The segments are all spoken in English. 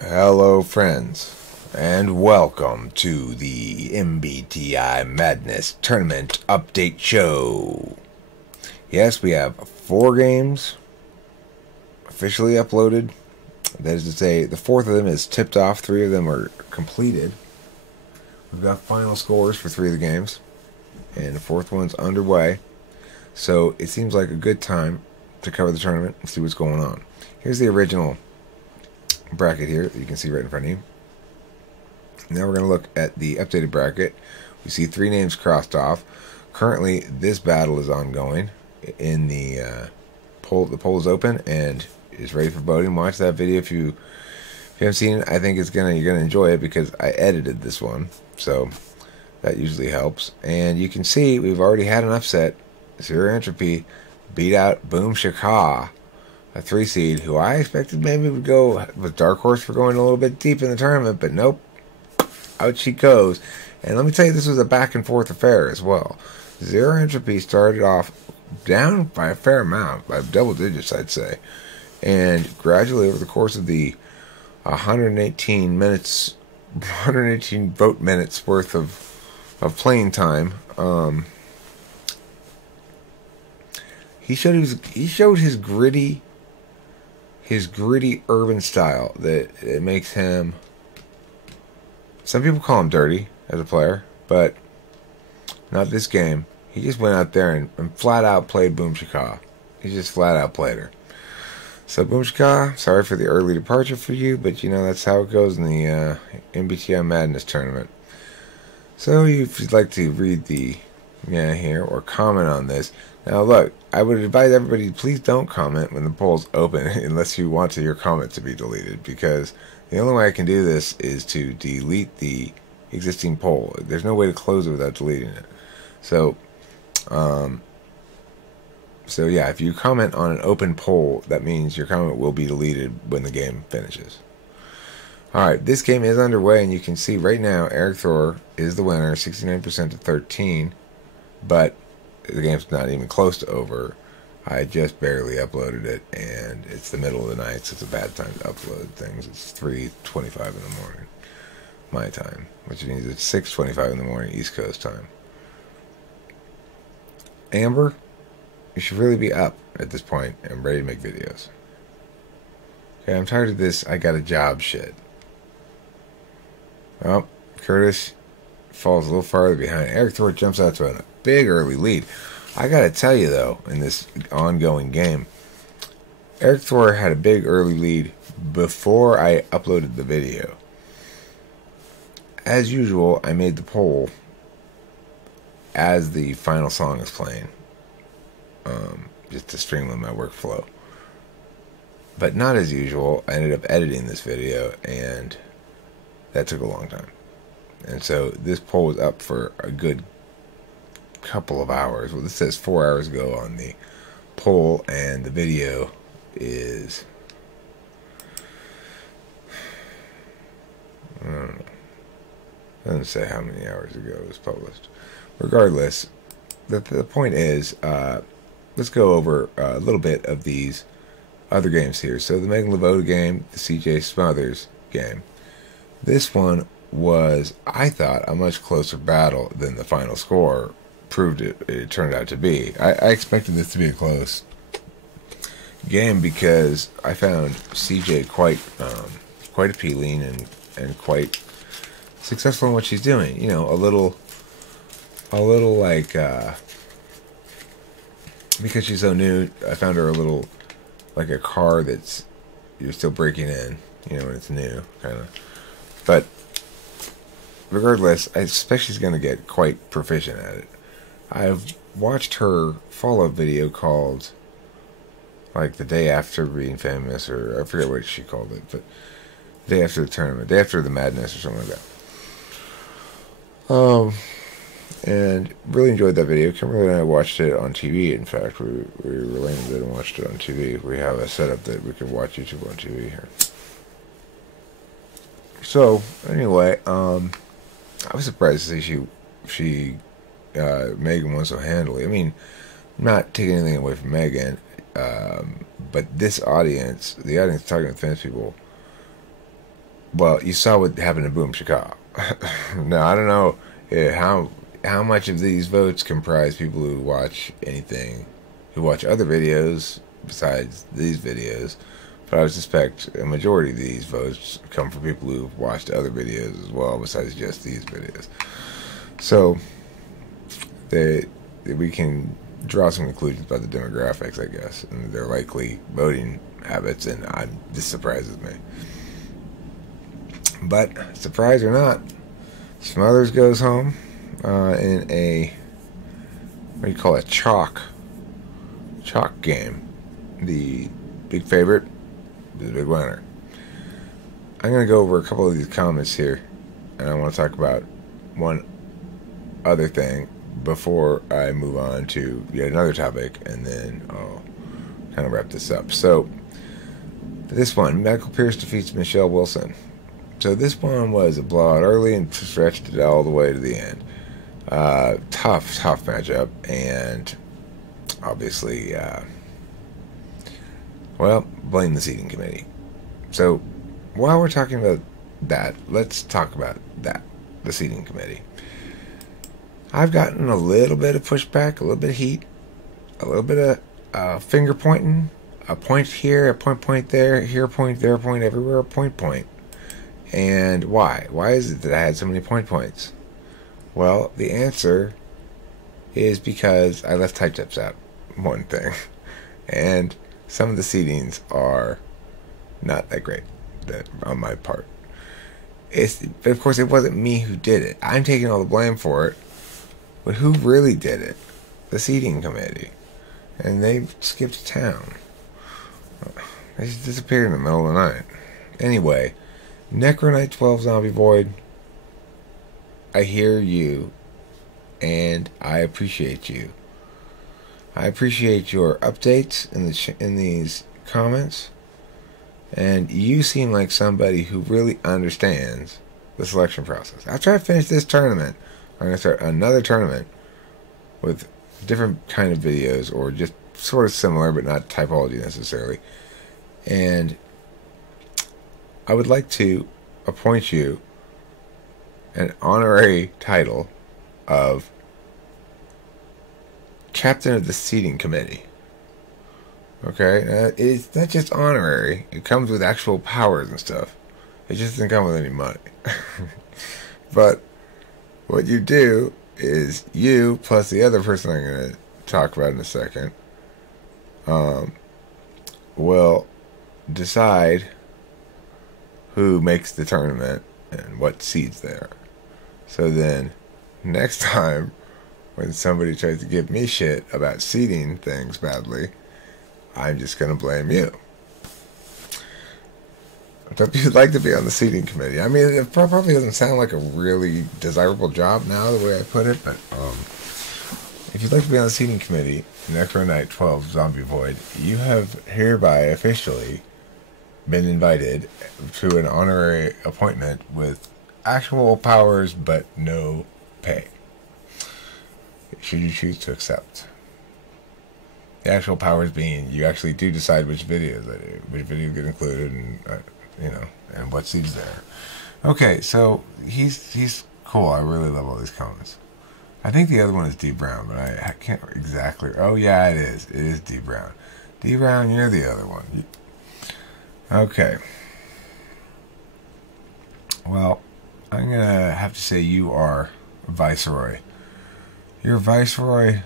Hello, friends, and welcome to the MBTI Madness Tournament Update Show. Yes, we have 4 games officially uploaded. That is to say, the 4th of them is tipped off, 3 of them are completed. We've got final scores for 3 of the games, and the 4th one's underway. So it seems like a good time to cover the tournament and see what's going on. Here's the original bracket here that you can see right in front of you. Now we're going to look at the updated bracket. We see 3 names crossed off. Currently, this battle is ongoing. In the poll, the poll is open and is ready for voting. Watch that video if you haven't seen it. I think you're gonna enjoy it because I edited this one, so that usually helps. And you can see we've already had an upset. Zero Entropy beat out Boom Shaka, a 3 seed, who I expected maybe would go with Dark Horse for going a little bit deep in the tournament, but nope. Out she goes. And let me tell you, this was a back and forth affair as well. Zero Entropy started off down by a fair amount, by double digits, I'd say. And gradually, over the course of the 118 vote minutes worth of playing time, he showed his gritty urban style that it makes him. Some people call him dirty as a player, but not this game. He just went out there and flat out played Boom Shaka. He just flat out played her. So Boom Shaka, sorry for the early departure for you, but you know that's how it goes in the MBTI Madness tournament. So if you'd like to read the here or comment on this. Now look, I would advise everybody, please don't comment when the poll's open unless you want your comment to be deleted, because the only way I can do this is to delete the existing poll. There's no way to close it without deleting it. So yeah, if you comment on an open poll, that means your comment will be deleted when the game finishes. Alright, this game is underway, and you can see right now Eric Thor is the winner, 69% to 13, but the game's not even close to over. I just barely uploaded it, and it's the middle of the night, so it's a bad time to upload things. It's 3:25 in the morning, my time, which means it's 6:25 in the morning, East Coast time. Amber, you should really be up at this point and ready to make videos. Okay, I'm tired of this I got a job shit. Well, Curtis falls a little farther behind. Eric Thor jumps out to a big early lead. I gotta tell you though, in this ongoing game, Eric Thor had a big early lead before I uploaded the video. As usual, I made the poll as the final song is playing, just to streamline my workflow. But not as usual, I ended up editing this video, and that took a long time. And so this poll was up for a good couple of hours. Well, this says 4 hours ago on the poll, and the video is, I don't know. It doesn't say how many hours ago it was published. Regardless, the point is, let's go over a little bit of these other games here. So the Megan Lavoda game, the CJ Smothers game. This one was, I thought, a much closer battle than the final score proved it turned out to be. I expected this to be a close game because I found CJ quite appealing and quite successful in what she's doing. You know, a little like, because she's so new, I found her a little like a car that's you're still breaking in, you know, when it's new, kind of. But regardless, I expect she's going to get quite proficient at it. I've watched her follow-up video called, like, the day after being famous, or I forget what she called it, but the day after the tournament, day after the madness, or something like that. And really enjoyed that video. Kimberly and I watched it on TV. In fact, we related it and watched it on TV. We have a setup that we can watch YouTube on TV here. So anyway, I was surprised to see Megan won so handily. I mean, not taking anything away from Megan, but this audience, the audience talking with famous people, Well, you saw what happened to Boom Chicago. Now, I don't know how much of these votes comprise people who watch anything, who watch other videos besides these videos, but I would suspect a majority of these votes come from people who've watched other videos as well besides just these videos. So, we can draw some conclusions about the demographics, I guess, and their likely voting habits, and this surprises me. But, surprise or not, Smothers goes home in a, what do you call it, chalk game. The big favorite, the big winner. I'm going to go over a couple of these comments here, and I want to talk about one other thing before I move on to yet another topic, and then I'll kind of wrap this up. So, this one, Michael Pierce defeats Michelle Wilson. So this one was a blowout early and stretched it all the way to the end. Tough matchup, and obviously, blame the seating committee. So, while we're talking about that, let's talk about the seating committee. I've gotten a little bit of pushback, a little bit of heat, a little bit of finger pointing, a point here, a point there, here a point, there a point, everywhere a point. And why? Why is it that I had so many points? Well, the answer is because I left type tips out, one thing. And some of the seatings are not that great on my part. But of course, it wasn't me who did it. I'm taking all the blame for it. But who really did it? The seating committee. And they skipped town. They just disappeared in the middle of the night. Anyway, Necro Knight 12 Zombie Void, I hear you, and I appreciate you. I appreciate your updates in these comments, and you seem like somebody who really understands the selection process. After I finish this tournament, I'm going to start another tournament with different kind of videos, or just sort of similar, but not typology necessarily. And I would like to appoint you an honorary title of Captain of the Seating Committee. Okay? It's not just honorary. It comes with actual powers and stuff. It just doesn't come with any money. But what you do is you, plus the other person I'm going to talk about in a second, will decide who makes the tournament and what seeds there. So then, next time, when somebody tries to give me shit about seeding things badly, I'm just going to blame you. But if you'd like to be on the seating committee, I mean, it probably doesn't sound like a really desirable job now, the way I put it, but if you'd like to be on the seating committee, Necro Knight 12 Zombie Void, you have hereby officially been invited to an honorary appointment with actual powers but no pay, should you choose to accept. The actual powers being you actually do decide which videos get included, and and what seeds there. Okay, so he's cool. I really love all these comments. I think the other one is D Brown, but I can't exactly. Oh yeah, it is. It is D Brown. D Brown, you're the other one. Okay. Well, I'm going to have to say you are Viceroy. You're Viceroy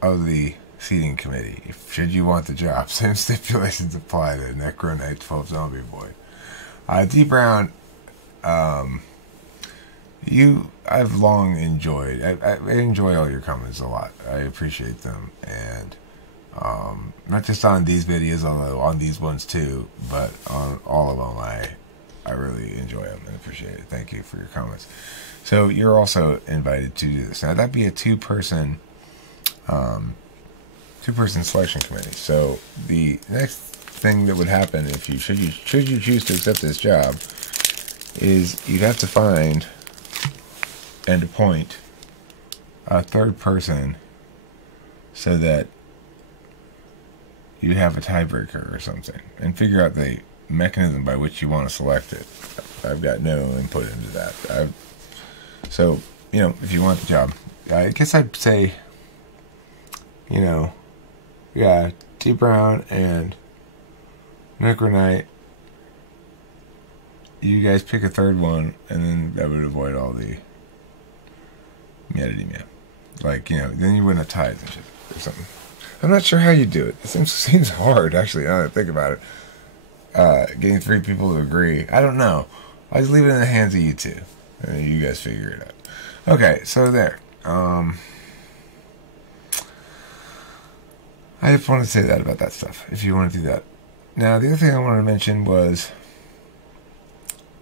of the seating committee, should you want the job. Same stipulations apply to Necro Knight 12 Zombie Void. D Brown, I've long enjoyed, I enjoy all your comments a lot. I appreciate them, and not just on these videos, although on these ones too, but on all of them, I really enjoy them and appreciate it. Thank you for your comments. So you're also invited to do this. Now that'd be a two-person selection committee. So the next thing that would happen if should you choose to accept this job is you'd have to find and appoint a third person so that you have a tiebreaker or something, and figure out the mechanism by which you want to select it. I've got no input into that. So, you know, if you want the job, I guess I'd say, you know, yeah, T. Brown and Necronite. You guys pick a third one, and then that would avoid all the metademia. Like, you know, then you wouldn't have ties and shit or something. I'm not sure how you do it. It seems hard, actually, now that I think about it. Getting 3 people to agree. I don't know. I just leave it in the hands of you two. And you guys figure it out. Okay, so there. I just wanted to say that about that stuff, if you want to do that. Now, the other thing I wanted to mention was...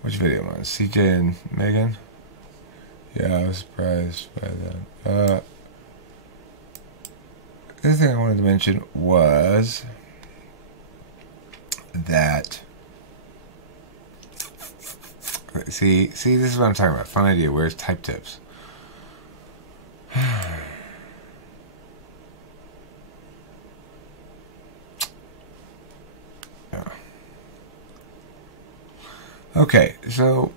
Which video was CJ and Megan? Yeah, I was surprised by that. The other thing I wanted to mention was that... See, this is what I'm talking about. Fun idea. Where's type tips? Okay, so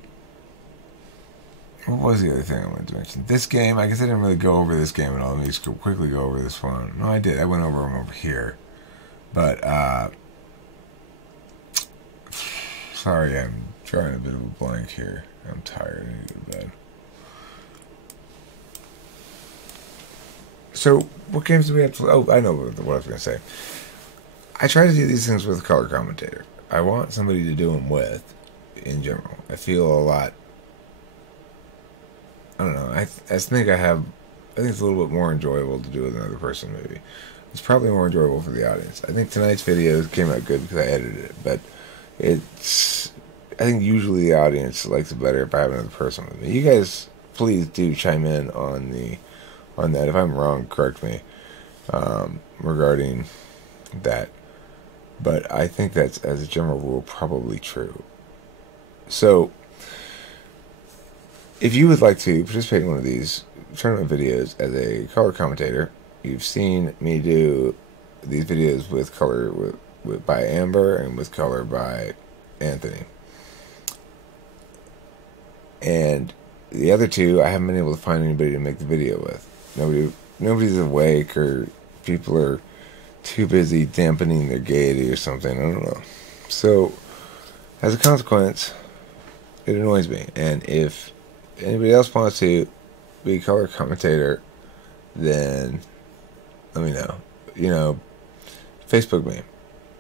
what was the other thing I wanted to mention? This game, I guess I didn't really go over this game at all. Let me just quickly go over this one. No, I did. I went over them over here. But, sorry, I'm drawing a bit of a blank here. I'm tired. I need to go to bed. So, what games do we have to... Oh, I know what I was going to say. I try to do these things with a color commentator. I want somebody to do them with, in general. I feel a lot... I don't know. I think I think it's a little bit more enjoyable to do with another person, maybe. It's probably more enjoyable for the audience. I think tonight's video came out good because I edited it, but it's... I think usually the audience likes it better if I have another person with me. You guys, please do chime in on that. If I'm wrong, correct me regarding that. But I think that's, as a general rule, probably true. So, if you would like to participate in one of these tournament videos as a color commentator, you've seen me do these videos with color by Amber and with color by Anthony. And the other two, I haven't been able to find anybody to make the video with. Nobody's awake, or people are too busy dampening their gaiety or something. I don't know. So, as a consequence, it annoys me. And if anybody else wants to be a color commentator, then let me know. You know, Facebook me.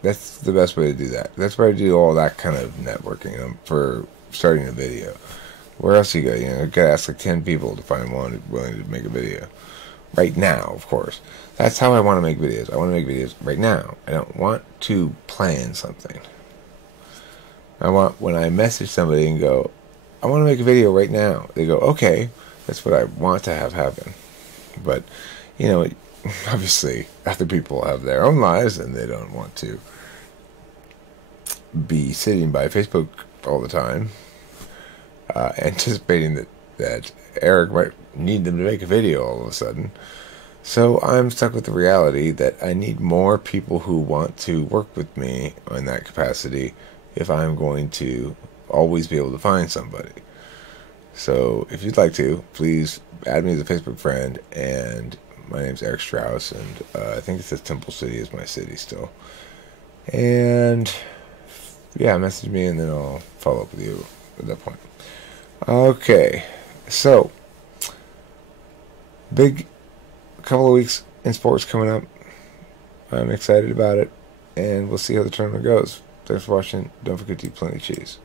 That's the best way to do that. That's where I do all that kind of networking for starting a video. Where else you go? You know, you gotta ask like 10 people to find one willing to make a video. Right now, of course. That's how I want to make videos. I want to make videos right now. I don't want to plan something. I want, when I message somebody and go, I want to make a video right now, they go, okay, that's what I want to have happen. But, you know, obviously, other people have their own lives and they don't want to be sitting by Facebook all the time, anticipating that Eric might need them to make a video all of a sudden. So I'm stuck with the reality that I need more people who want to work with me in that capacity if I'm going to always be able to find somebody. So if you'd like to, please add me as a Facebook friend. And my name's Eric Strauss, and I think it says Temple City is my city still. And yeah, message me and then I'll follow up with you at that point. Okay, so big couple of weeks in sports coming up. I'm excited about it, and we'll see how the tournament goes. Thanks for watching. Don't forget to eat plenty of cheese.